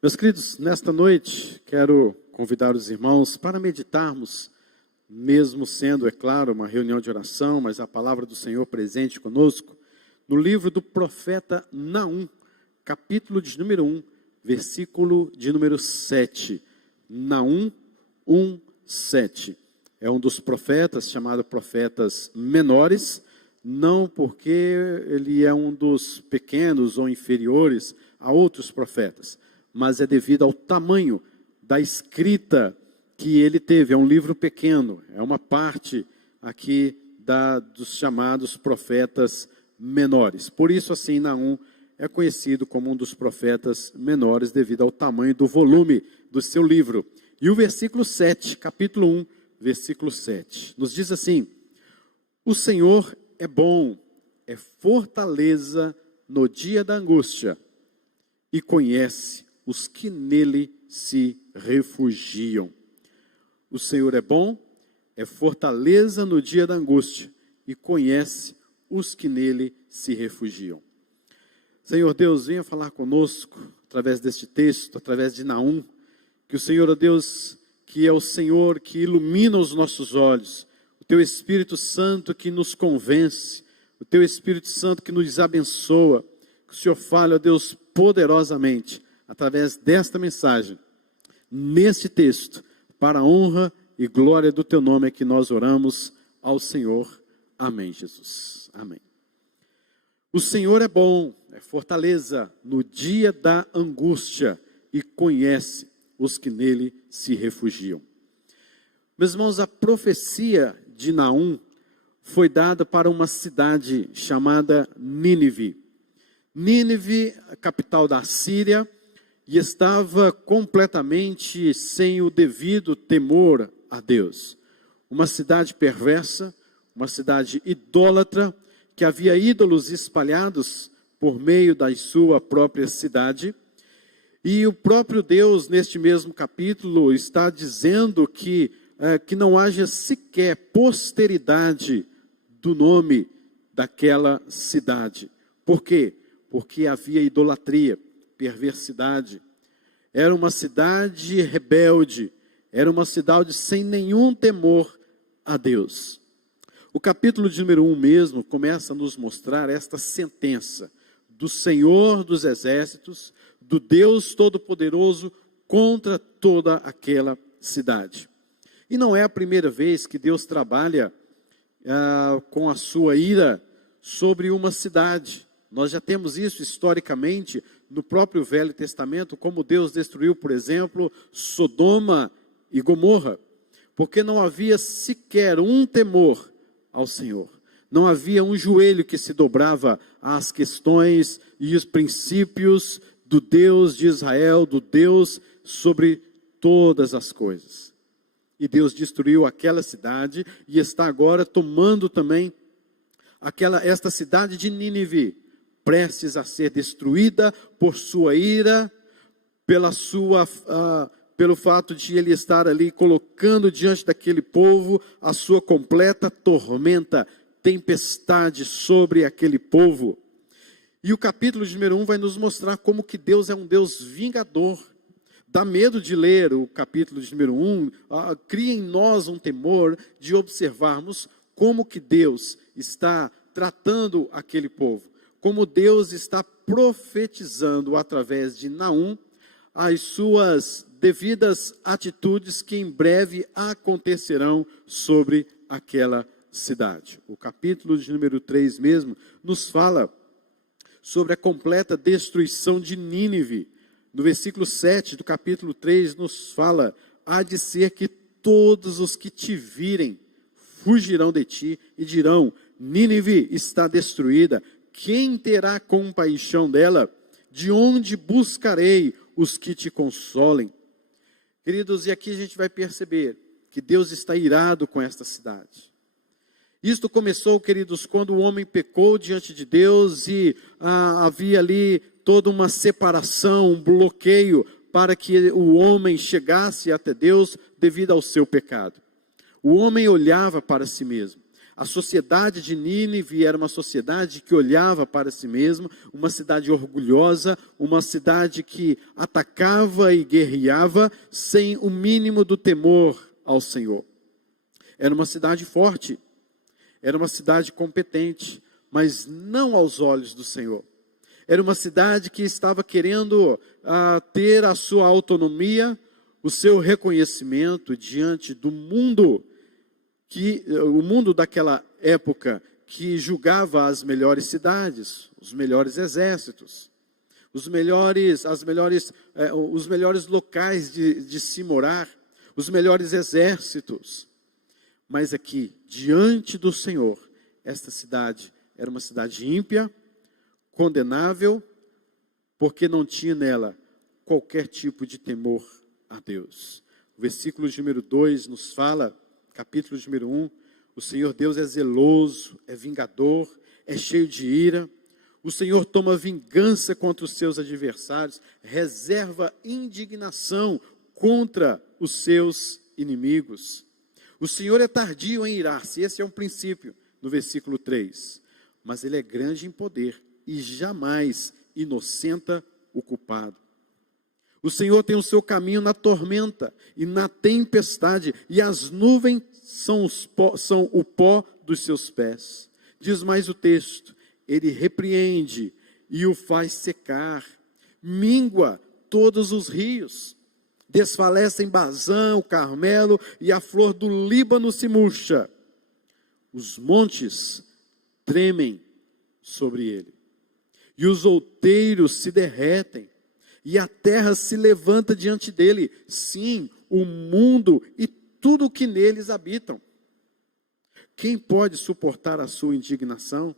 Meus queridos, nesta noite quero convidar os irmãos para meditarmos, mesmo sendo, é claro, uma reunião de oração, mas a palavra do Senhor presente conosco, no livro do profeta Naum, capítulo de número 1, versículo de número 7. Naum 1, 7. É um dos profetas, chamado profetas menores, não porque ele é um dos pequenos ou inferiores a outros profetas, mas é devido ao tamanho da escrita que ele teve. É um livro pequeno, é uma parte aqui dos chamados profetas menores. Por isso, assim, Naum é conhecido como um dos profetas menores, devido ao tamanho do volume do seu livro. E o versículo 7, capítulo 1, versículo 7, nos diz assim: o Senhor é bom, é fortaleza no dia da angústia, e conhece os que nele se refugiam. O Senhor é bom, é fortaleza no dia da angústia, e conhece os que nele se refugiam. Senhor Deus, venha falar conosco, através deste texto, através de Naum, que o Senhor, ó Deus, que é o Senhor que ilumina os nossos olhos, o Teu Espírito Santo que nos convence, o Teu Espírito Santo que nos abençoa, que o Senhor fale, ó Deus, poderosamente, através desta mensagem, neste texto, para a honra e glória do Teu nome é que nós oramos ao Senhor. Amém, Jesus. Amém. O Senhor é bom, é fortaleza no dia da angústia e conhece os que nele se refugiam. Meus irmãos, a profecia de Naum foi dada para uma cidade chamada Nínive. Nínive, a capital da Síria, e estava completamente sem o devido temor a Deus. Uma cidade perversa, uma cidade idólatra, que havia ídolos espalhados por meio da sua própria cidade. E o próprio Deus, neste mesmo capítulo, está dizendo que não haja sequer posteridade do nome daquela cidade. Por quê? Porque havia idolatria, perversidade. Era uma cidade rebelde, era uma cidade sem nenhum temor a Deus. O capítulo de número 1 mesmo começa a nos mostrar esta sentença do Senhor dos Exércitos, do Deus Todo-Poderoso contra toda aquela cidade. E não é a primeira vez que Deus trabalha com a sua ira sobre uma cidade. Nós já temos isso historicamente no próprio Velho Testamento, como Deus destruiu, por exemplo, Sodoma e Gomorra, porque não havia sequer um temor ao Senhor. Não havia um joelho que se dobrava às questões e os princípios do Deus de Israel, do Deus sobre todas as coisas. E Deus destruiu aquela cidade e está agora tomando também esta cidade de Nínive, prestes a ser destruída por sua ira, pelo fato de ele estar ali colocando diante daquele povo a sua completa tormenta, tempestade sobre aquele povo. E o capítulo de número 1 vai nos mostrar como que Deus é um Deus vingador. Dá medo de ler o capítulo de número 1, cria em nós um temor de observarmos como que Deus está tratando aquele povo, como Deus está profetizando através de Naum as suas devidas atitudes que em breve acontecerão sobre aquela cidade. O capítulo de número 3 mesmo nos fala sobre a completa destruição de Nínive. No versículo 7 do capítulo 3 nos fala: há de ser que todos os que te virem fugirão de ti e dirão: Nínive está destruída, quem terá compaixão dela? De onde buscarei os que te consolem? Queridos, e aqui a gente vai perceber que Deus está irado com esta cidade. Isto começou, queridos, quando o homem pecou diante de Deus e havia ali toda uma separação, um bloqueio para que o homem chegasse até Deus devido ao seu pecado. O homem olhava para si mesmo. A sociedade de Nínive era uma sociedade que olhava para si mesma, uma cidade orgulhosa, uma cidade que atacava e guerreava sem o mínimo do temor ao Senhor. Era uma cidade forte, era uma cidade competente, mas não aos olhos do Senhor. Era uma cidade que estava querendo ter a sua autonomia, o seu reconhecimento diante do mundo, o mundo daquela época que julgava as melhores cidades, os melhores exércitos, os melhores locais de se morar, os melhores exércitos. Mas aqui, diante do Senhor, esta cidade era uma cidade ímpia, condenável, porque não tinha nela qualquer tipo de temor a Deus. O versículo de número 2 nos fala, capítulo de número 1, o Senhor Deus é zeloso, é vingador, é cheio de ira. O Senhor toma vingança contra os seus adversários, reserva indignação contra os seus inimigos. O Senhor é tardio em irar-se, esse é um princípio, no versículo 3. Mas Ele é grande em poder e jamais inocenta o culpado. O Senhor tem o seu caminho na tormenta e na tempestade, e as nuvens são o pó dos seus pés. Diz mais o texto, Ele repreende e o faz secar, mingua todos os rios, desfalecem Bazã, o Carmelo, e a flor do Líbano se murcha. Os montes tremem sobre ele, e os outeiros se derretem, e a terra se levanta diante dele, sim, o mundo e tudo o que neles habitam. Quem pode suportar a sua indignação?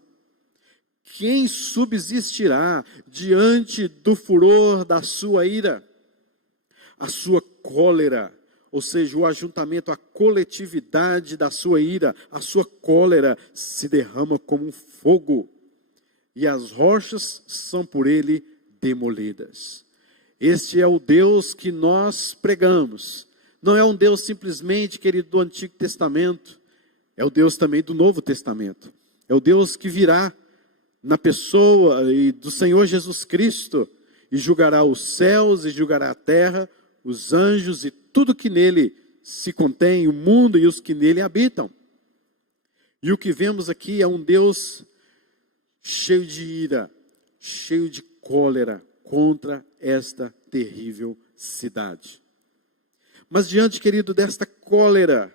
Quem subsistirá diante do furor da sua ira? A sua cólera, ou seja, o ajuntamento, a coletividade da sua ira, a sua cólera se derrama como um fogo, e as rochas são por ele demolidas. Este é o Deus que nós pregamos. Não é um Deus simplesmente, querido, do Antigo Testamento. É o Deus também do Novo Testamento. É o Deus que virá na pessoa do Senhor Jesus Cristo e julgará os céus e julgará a terra, os anjos e tudo que nele se contém, o mundo e os que nele habitam. E o que vemos aqui é um Deus cheio de ira, cheio de cólera contra esta terrível cidade. Mas diante, querido, desta cólera,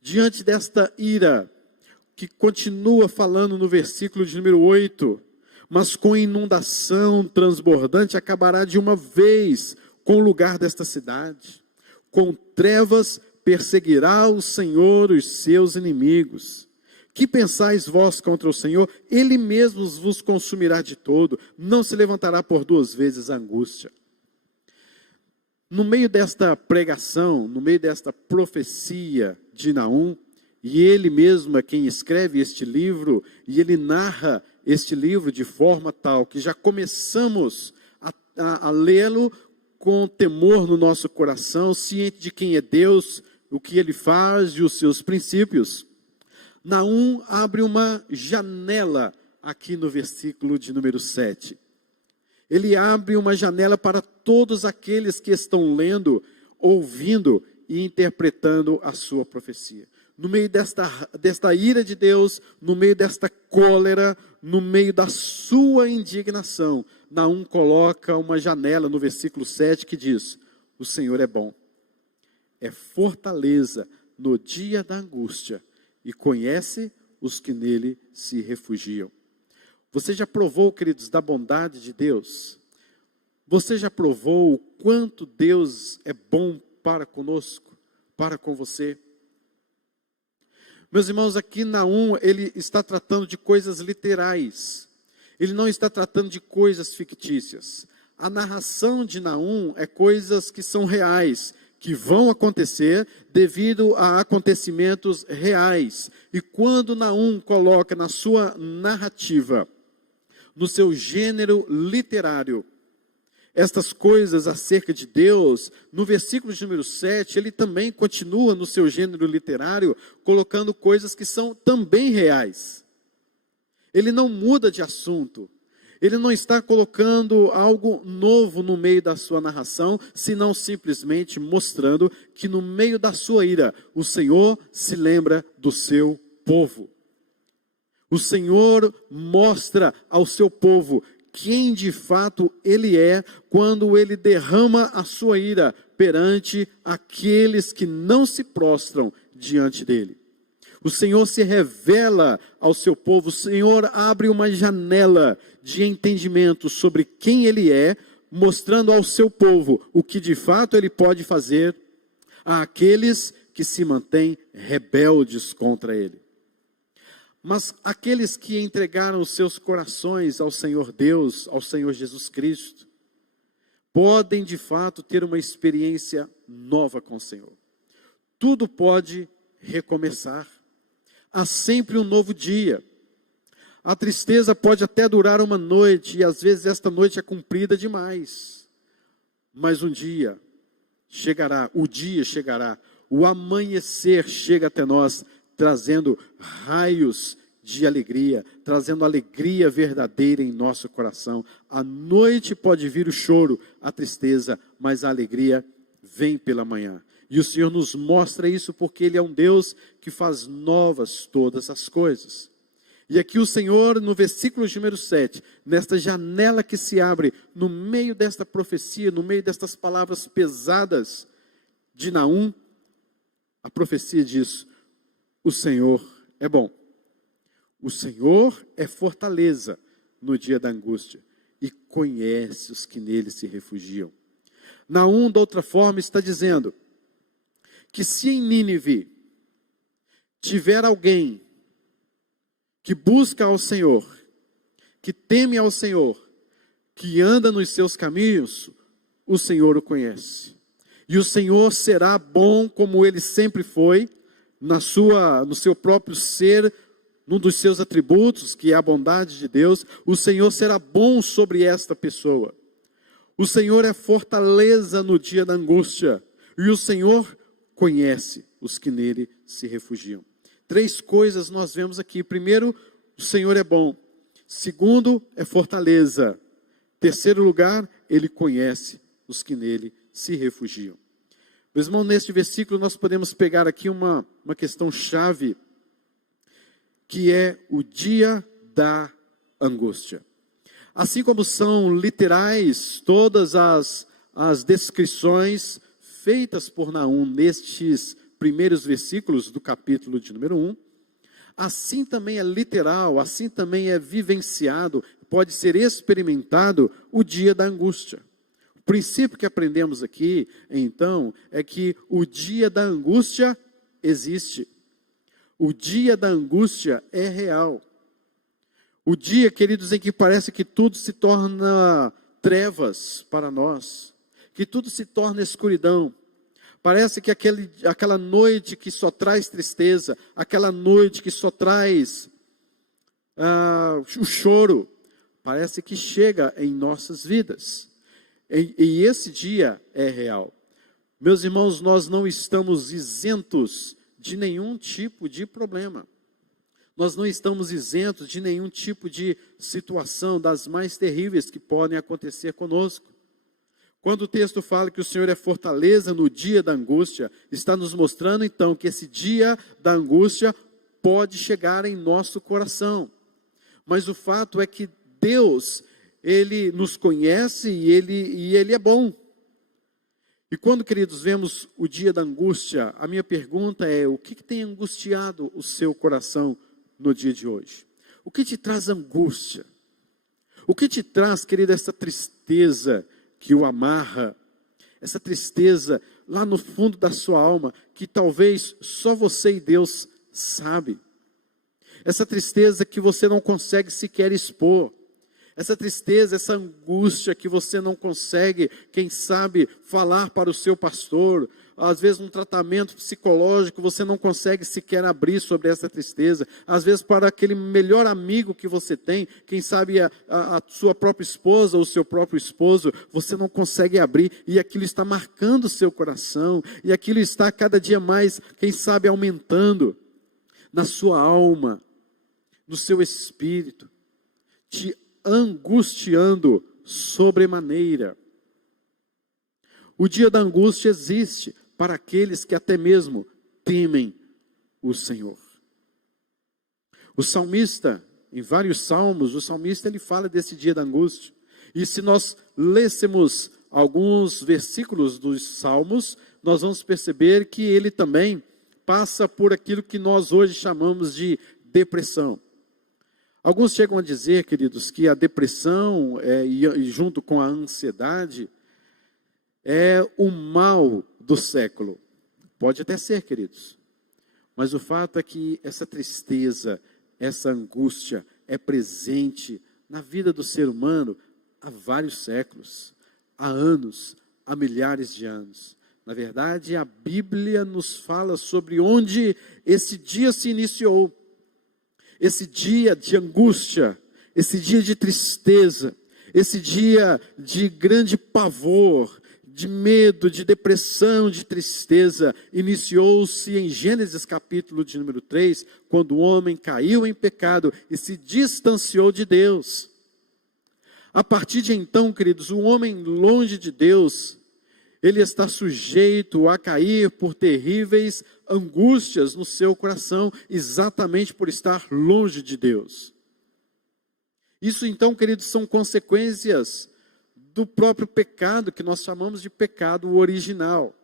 diante desta ira, que continua falando no versículo de número 8, mas com inundação transbordante acabará de uma vez com o lugar desta cidade. Com trevas perseguirá o Senhor os seus inimigos. Que pensais vós contra o Senhor? Ele mesmo vos consumirá de todo, não se levantará por duas vezes a angústia. No meio desta pregação, no meio desta profecia de Naum, e ele mesmo é quem escreve este livro, e ele narra este livro de forma tal que já começamos a lê-lo com temor no nosso coração, ciente de quem é Deus, o que Ele faz e os seus princípios. Naum abre uma janela aqui no versículo de número 7. Ele abre uma janela para todos aqueles que estão lendo, ouvindo e interpretando a sua profecia. No meio desta ira de Deus, no meio desta cólera, no meio da sua indignação, Naum coloca uma janela no versículo 7 que diz: o Senhor é bom, é fortaleza no dia da angústia e conhece os que nele se refugiam. Você já provou, queridos, da bondade de Deus? Você já provou o quanto Deus é bom para conosco, para com você? Meus irmãos, aqui Naum, ele está tratando de coisas literais. Ele não está tratando de coisas fictícias. A narração de Naum é coisas que são reais, que vão acontecer devido a acontecimentos reais. E quando Naum coloca na sua narrativa, no seu gênero literário, estas coisas acerca de Deus, no versículo de número 7, ele também continua no seu gênero literário, colocando coisas que são também reais. Ele não muda de assunto. Ele não está colocando algo novo no meio da sua narração, senão simplesmente mostrando que no meio da sua ira, o Senhor se lembra do seu povo. O Senhor mostra ao seu povo quem de fato Ele é, quando Ele derrama a sua ira perante aqueles que não se prostram diante dEle. O Senhor se revela ao seu povo, o Senhor abre uma janela de entendimento sobre quem Ele é, mostrando ao seu povo o que de fato Ele pode fazer àqueles que se mantêm rebeldes contra Ele. Mas aqueles que entregaram os seus corações ao Senhor Deus, ao Senhor Jesus Cristo, podem de fato ter uma experiência nova com o Senhor. Tudo pode recomeçar. Há sempre um novo dia. A tristeza pode até durar uma noite, e às vezes esta noite é comprida demais. Mas um dia chegará, o dia chegará, o amanhecer chega até nós, trazendo raios de alegria, trazendo alegria verdadeira em nosso coração. A noite pode vir o choro, a tristeza, mas a alegria vem pela manhã. E o Senhor nos mostra isso porque Ele é um Deus que faz novas todas as coisas. E aqui o Senhor, no versículo número 7, nesta janela que se abre, no meio desta profecia, no meio destas palavras pesadas de Naum, a profecia diz: o Senhor é bom. O Senhor é fortaleza no dia da angústia e conhece os que nele se refugiam. Naum, de outra forma, está dizendo que se em Nínive tiver alguém que busca ao Senhor, que teme ao Senhor, que anda nos seus caminhos, o Senhor o conhece. E o Senhor será bom como Ele sempre foi, no seu próprio ser, num dos seus atributos, que é a bondade de Deus. O Senhor será bom sobre esta pessoa. O Senhor é fortaleza no dia da angústia, e o Senhor conhece os que nele se refugiam. 3 coisas nós vemos aqui. Primeiro, o Senhor é bom. Segundo, é fortaleza. Terceiro lugar, Ele conhece os que nele se refugiam. Meus irmãos, neste versículo nós podemos pegar aqui uma questão chave, que é o dia da angústia. Assim como são literais todas as descrições feitas por Naum nestes primeiros versículos do capítulo de número 1, assim também é literal, assim também é vivenciado, pode ser experimentado o dia da angústia. O princípio que aprendemos aqui, então, é que o dia da angústia existe. O dia da angústia é real. O dia, queridos, em que parece que tudo se torna trevas para nós, que tudo se torna escuridão. Parece que aquela noite que só traz tristeza, aquela noite que só traz o choro, parece que chega em nossas vidas. E esse dia é real. Meus irmãos, nós não estamos isentos de nenhum tipo de problema. Nós não estamos isentos de nenhum tipo de situação, das mais terríveis que podem acontecer conosco. Quando o texto fala que o Senhor é fortaleza no dia da angústia, está nos mostrando então que esse dia da angústia pode chegar em nosso coração. Mas o fato é que Deus, Ele nos conhece e Ele é bom. E quando, queridos, vemos o dia da angústia, a minha pergunta é: o que tem angustiado o seu coração no dia de hoje? O que te traz angústia? O que te traz, querido, essa tristeza que o amarra, essa tristeza lá no fundo da sua alma, que talvez só você e Deus sabe, essa tristeza que você não consegue sequer expor, essa tristeza, essa angústia que você não consegue, quem sabe, falar para o seu pastor, às vezes um tratamento psicológico, você não consegue sequer abrir sobre essa tristeza. Às vezes para aquele melhor amigo que você tem, quem sabe a sua própria esposa ou o seu próprio esposo, você não consegue abrir e aquilo está marcando o seu coração e aquilo está cada dia mais, quem sabe, aumentando na sua alma, no seu espírito, te angustiando sobremaneira. O dia da angústia existe para aqueles que até mesmo temem o Senhor. O salmista, em vários salmos, o salmista ele fala desse dia da angústia. E se nós lêssemos alguns versículos dos salmos, nós vamos perceber que ele também passa por aquilo que nós hoje chamamos de depressão. Alguns chegam a dizer, queridos, que a depressão, e junto com a ansiedade, é o mal do século. Pode até ser, queridos. Mas o fato é que essa tristeza, essa angústia é presente na vida do ser humano há vários séculos, há anos, há milhares de anos. Na verdade, a Bíblia nos fala sobre onde esse dia se iniciou. Esse dia de angústia, esse dia de tristeza, esse dia de grande pavor, de medo, de depressão, de tristeza, iniciou-se em Gênesis capítulo de número 3, quando o homem caiu em pecado e se distanciou de Deus. A partir de então, queridos, o homem longe de Deus, ele está sujeito a cair por terríveis angústias no seu coração, exatamente por estar longe de Deus. Isso então, queridos, são consequências do próprio pecado, que nós chamamos de pecado original.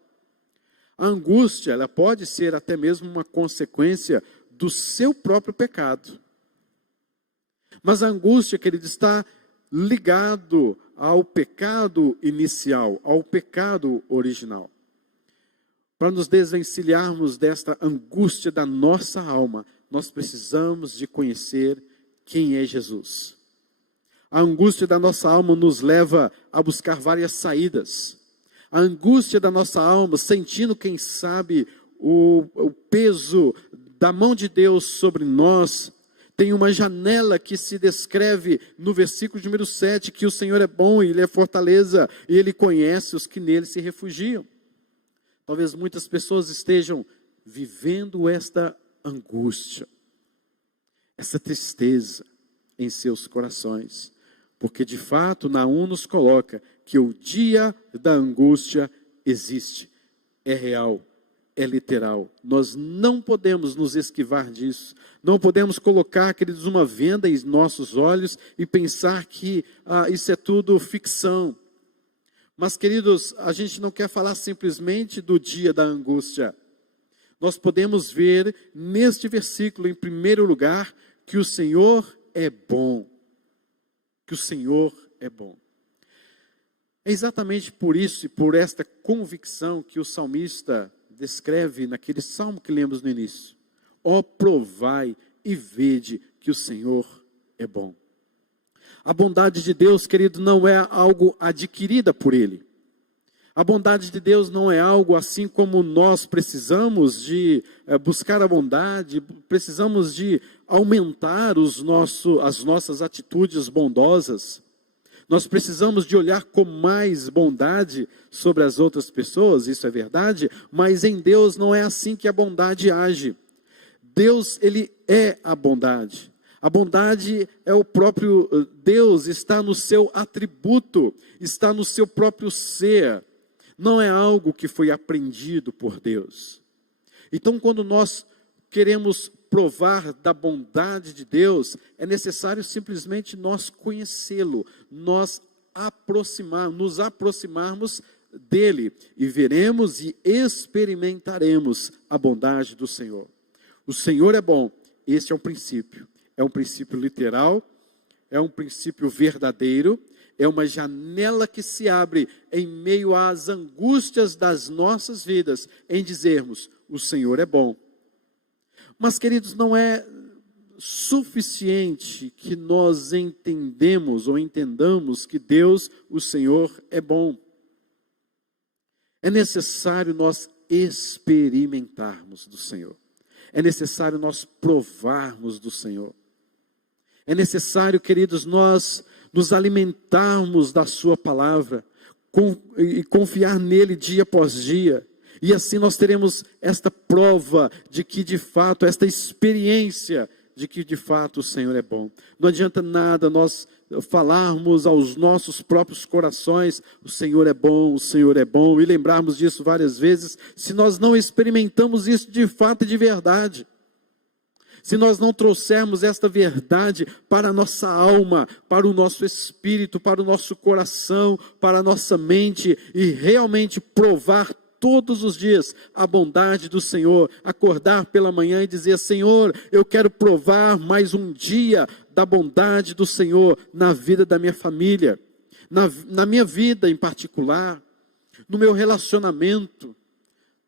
A angústia, ela pode ser até mesmo uma consequência do seu próprio pecado. Mas a angústia, querido, está ligado ao pecado inicial, ao pecado original. Para nos desvencilharmos desta angústia da nossa alma, nós precisamos de conhecer quem é Jesus. A angústia da nossa alma nos leva a buscar várias saídas. A angústia da nossa alma, sentindo, quem sabe, o peso da mão de Deus sobre nós, tem uma janela que se descreve no versículo número 7, que o Senhor é bom, Ele é fortaleza, e Ele conhece os que nele se refugiam. Talvez muitas pessoas estejam vivendo esta angústia, essa tristeza em seus corações. Porque de fato, Naum nos coloca que o dia da angústia existe, é real, é literal. Nós não podemos nos esquivar disso, não podemos colocar, queridos, uma venda em nossos olhos e pensar que isso é tudo ficção. Mas, queridos, a gente não quer falar simplesmente do dia da angústia. Nós podemos ver neste versículo, em primeiro lugar, que o Senhor é bom. Que o Senhor é bom. É exatamente por isso e por esta convicção que o salmista descreve naquele salmo que lemos no início. Ó, provai e vede que o Senhor é bom. A bondade de Deus, querido, não é algo adquirida por Ele. A bondade de Deus não é algo assim como nós precisamos de buscar a bondade, precisamos de aumentar as nossas atitudes bondosas. Nós precisamos de olhar com mais bondade sobre as outras pessoas, isso é verdade, mas em Deus não é assim que a bondade age. Deus, Ele é a bondade. A bondade é o próprio Deus, está no seu atributo, está no seu próprio ser. Não é algo que foi aprendido por Deus. Então, quando nós queremos provar da bondade de Deus, é necessário simplesmente nós conhecê-lo, nós nos aproximarmos dele e veremos e experimentaremos a bondade do Senhor. O Senhor é bom, este é um princípio literal, é um princípio verdadeiro, é uma janela que se abre em meio às angústias das nossas vidas, em dizermos, o Senhor é bom. Mas, queridos, não é suficiente que nós entendamos que Deus, o Senhor, é bom. É necessário nós experimentarmos do Senhor. É necessário nós provarmos do Senhor. É necessário, queridos, nós nos alimentarmos da sua palavra e confiar nele dia após dia. E assim nós teremos esta prova de que de fato, esta experiência de que de fato o Senhor é bom. Não adianta nada nós falarmos aos nossos próprios corações, o Senhor é bom, e lembrarmos disso várias vezes, se nós não experimentamos isso de fato e de verdade. Se nós não trouxermos esta verdade para a nossa alma, para o nosso espírito, para o nosso coração, para a nossa mente, e realmente provar todos os dias a bondade do Senhor, acordar pela manhã e dizer: Senhor, eu quero provar mais um dia da bondade do Senhor na vida da minha família, na minha vida em particular, no meu relacionamento,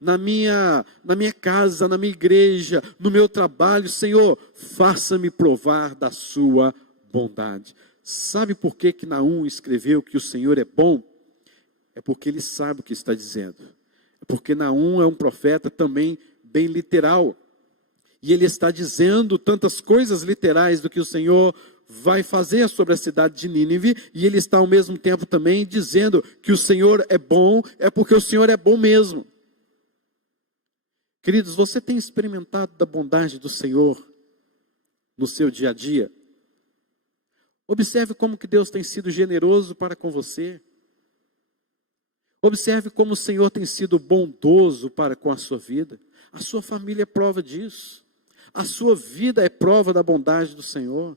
na minha casa, na minha igreja, no meu trabalho. Senhor, faça-me provar da sua bondade. Sabe por que Naum escreveu que o Senhor é bom? É porque ele sabe o que está dizendo. É porque Naum é um profeta também bem literal. E ele está dizendo tantas coisas literais do que o Senhor vai fazer sobre a cidade de Nínive, e ele está ao mesmo tempo também dizendo que o Senhor é bom, é porque o Senhor é bom mesmo. Queridos, você tem experimentado da bondade do Senhor no seu dia a dia? Observe como que Deus tem sido generoso para com você. Observe como o Senhor tem sido bondoso para com a sua vida. A sua família é prova disso. A sua vida é prova da bondade do Senhor.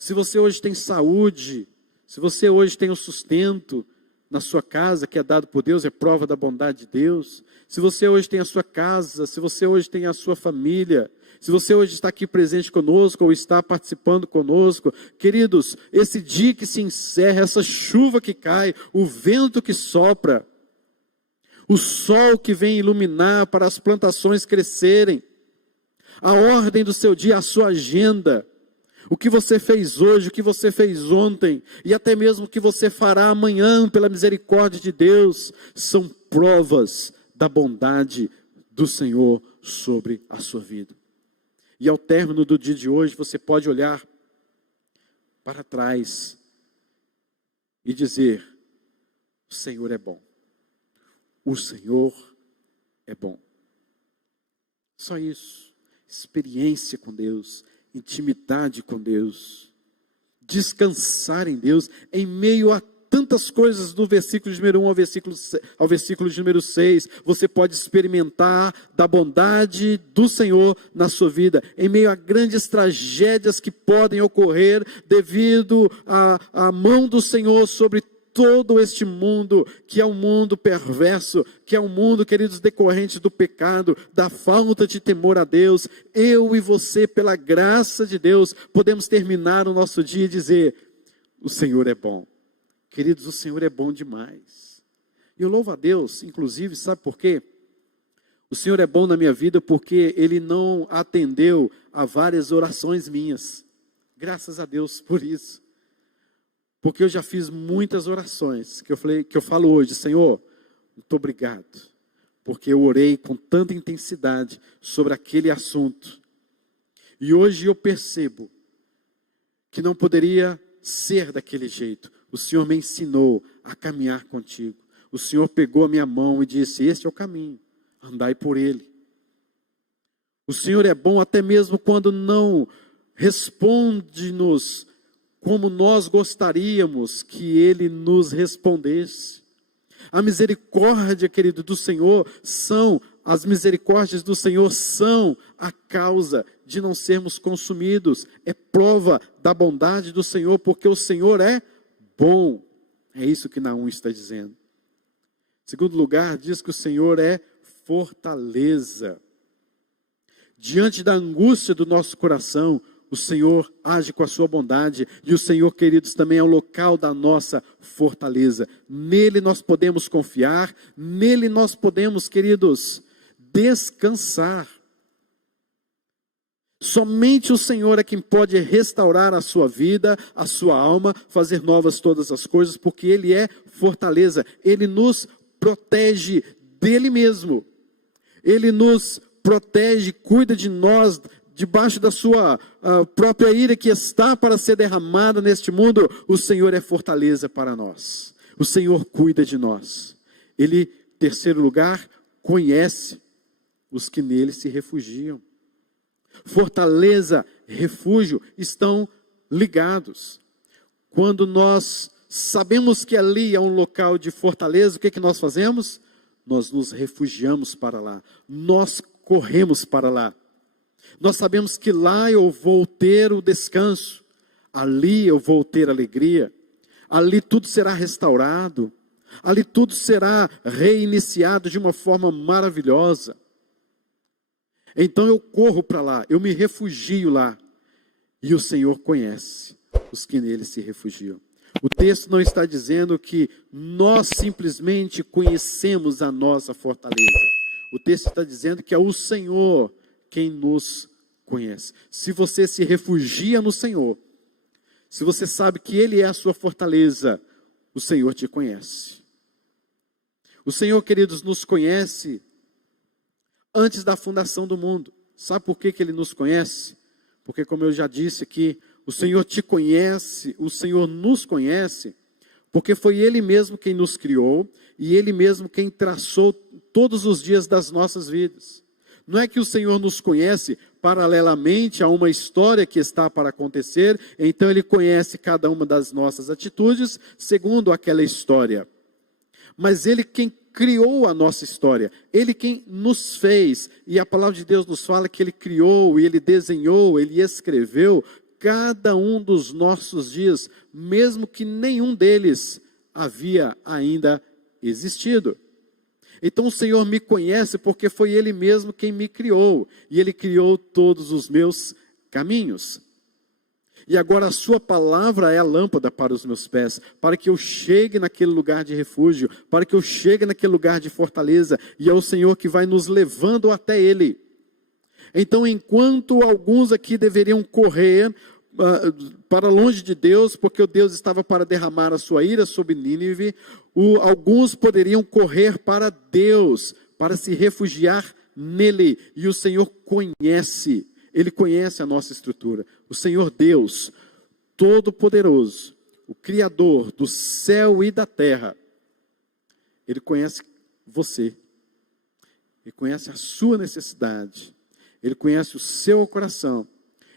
Se você hoje tem saúde, se você hoje tem o sustento na sua casa que é dado por Deus, é prova da bondade de Deus. Se você hoje tem a sua casa, se você hoje tem a sua família, se você hoje está aqui presente conosco ou está participando conosco, queridos, esse dia que se encerra, essa chuva que cai, o vento que sopra, o sol que vem iluminar para as plantações crescerem, a ordem do seu dia, a sua agenda, o que você fez hoje, o que você fez ontem, e até mesmo o que você fará amanhã, pela misericórdia de Deus, são provas da bondade do Senhor sobre a sua vida. E ao término do dia de hoje, você pode olhar para trás e dizer: o Senhor é bom. O Senhor é bom. Só isso. Experiência com Deus, intimidade com Deus, descansar em Deus, em meio a tantas coisas do versículo de número 1 ao versículo de número 6, você pode experimentar da bondade do Senhor na sua vida, em meio a grandes tragédias que podem ocorrer devido à mão do Senhor sobre todo este mundo, que é um mundo perverso, que é um mundo, queridos, decorrente do pecado, da falta de temor a Deus. Eu e você, pela graça de Deus, podemos terminar o nosso dia e dizer: o Senhor é bom. Queridos, o Senhor é bom demais. E eu louvo a Deus, inclusive, sabe por quê? O Senhor é bom na minha vida porque Ele não atendeu a várias orações minhas. Graças a Deus por isso. Porque eu já fiz muitas orações que eu falo hoje: Senhor, muito obrigado, porque eu orei com tanta intensidade sobre aquele assunto. E hoje eu percebo que não poderia ser daquele jeito. O Senhor me ensinou a caminhar contigo. O Senhor pegou a minha mão e disse: este é o caminho, andai por ele. O Senhor é bom até mesmo quando não responde-nos como nós gostaríamos que Ele nos respondesse. A misericórdia, querido, do Senhor as misericórdias do Senhor são a causa de não sermos consumidos. É prova da bondade do Senhor, porque o Senhor é bom. É isso que Naum está dizendo. Em segundo lugar, diz que o Senhor é fortaleza. Diante da angústia do nosso coração, o Senhor age com a sua bondade, e o Senhor, queridos, também é o local da nossa fortaleza. Nele nós podemos confiar, nele nós podemos, queridos, descansar. Somente o Senhor é quem pode restaurar a sua vida, a sua alma, fazer novas todas as coisas, porque Ele é fortaleza. Ele nos protege dele mesmo. Ele nos protege, cuida de nós, debaixo da sua própria ira que está para ser derramada neste mundo. O Senhor é fortaleza para nós. O Senhor cuida de nós. Ele, terceiro lugar, conhece os que nele se refugiam. Fortaleza, refúgio estão ligados. Quando nós sabemos que ali é um local de fortaleza, o que nós fazemos? Nós nos refugiamos para lá. Nós corremos para lá. Nós sabemos que lá eu vou ter o descanso. Ali eu vou ter alegria. Ali tudo será restaurado. Ali tudo será reiniciado de uma forma maravilhosa. Então eu corro para lá, eu me refugio lá. E o Senhor conhece os que nele se refugiam. O texto não está dizendo que nós simplesmente conhecemos a nossa fortaleza. O texto está dizendo que é o Senhor quem nos conhece. Se você se refugia no Senhor, se você sabe que Ele é a sua fortaleza, o Senhor te conhece. O Senhor, queridos, nos conhece antes da fundação do mundo. Sabe por que Ele nos conhece? Porque, como eu já disse aqui, o Senhor te conhece, o Senhor nos conhece, porque foi Ele mesmo quem nos criou e Ele mesmo quem traçou todos os dias das nossas vidas. Não é que o Senhor nos conhece paralelamente a uma história que está para acontecer, então Ele conhece cada uma das nossas atitudes segundo aquela história. Mas Ele quem criou a nossa história, Ele quem nos fez, e a palavra de Deus nos fala que Ele criou, e Ele desenhou, Ele escreveu cada um dos nossos dias, mesmo que nenhum deles havia ainda existido. Então o Senhor me conhece porque foi Ele mesmo quem me criou, e Ele criou todos os meus caminhos. E agora a sua palavra é a lâmpada para os meus pés, para que eu chegue naquele lugar de refúgio, para que eu chegue naquele lugar de fortaleza, e é o Senhor que vai nos levando até Ele. Então, enquanto alguns aqui deveriam correr para longe de Deus, porque o Deus estava para derramar a sua ira sobre Nínive, alguns poderiam correr para Deus, para se refugiar nele, e o Senhor conhece, Ele conhece a nossa estrutura. O Senhor Deus, Todo-Poderoso, o Criador do céu e da terra, Ele conhece você, Ele conhece a sua necessidade, Ele conhece o seu coração,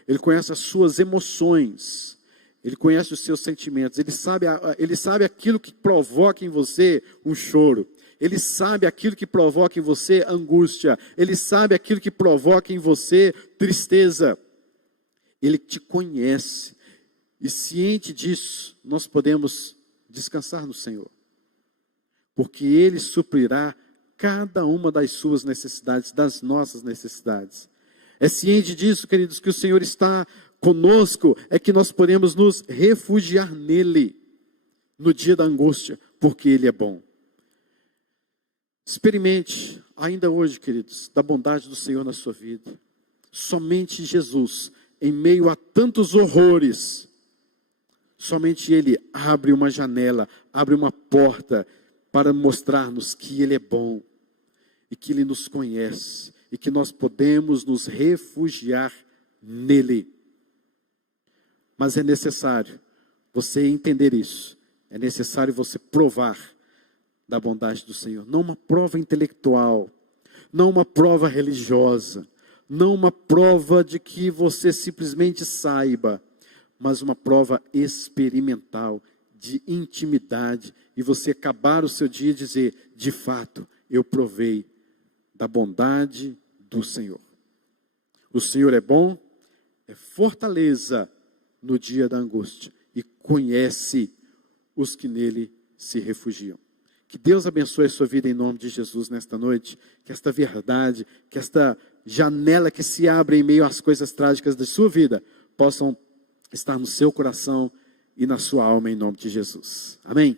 Ele conhece as suas emoções, Ele conhece os seus sentimentos, Ele sabe aquilo que provoca em você um choro, Ele sabe aquilo que provoca em você angústia, Ele sabe aquilo que provoca em você tristeza. Ele te conhece, e ciente disso, nós podemos descansar no Senhor, porque Ele suprirá cada uma das suas necessidades, das nossas necessidades. É ciente disso, queridos, que o Senhor está conosco, é que nós podemos nos refugiar nele, no dia da angústia, porque Ele é bom. Experimente, ainda hoje, queridos, da bondade do Senhor na sua vida. Somente Jesus, em meio a tantos horrores, somente Ele abre uma janela, abre uma porta para mostrar-nos que Ele é bom e que Ele nos conhece e que nós podemos nos refugiar nele. Mas é necessário você entender isso, é necessário você provar da bondade do Senhor, não uma prova intelectual, não uma prova religiosa, não uma prova de que você simplesmente saiba, mas uma prova experimental, de intimidade, e você acabar o seu dia e dizer, de fato, eu provei da bondade do Senhor. O Senhor é bom, é fortaleza no dia da angústia, e conhece os que nele se refugiam. Que Deus abençoe a sua vida em nome de Jesus nesta noite, que esta verdade, que esta janela que se abre em meio às coisas trágicas da sua vida, possam estar no seu coração e na sua alma em nome de Jesus. Amém?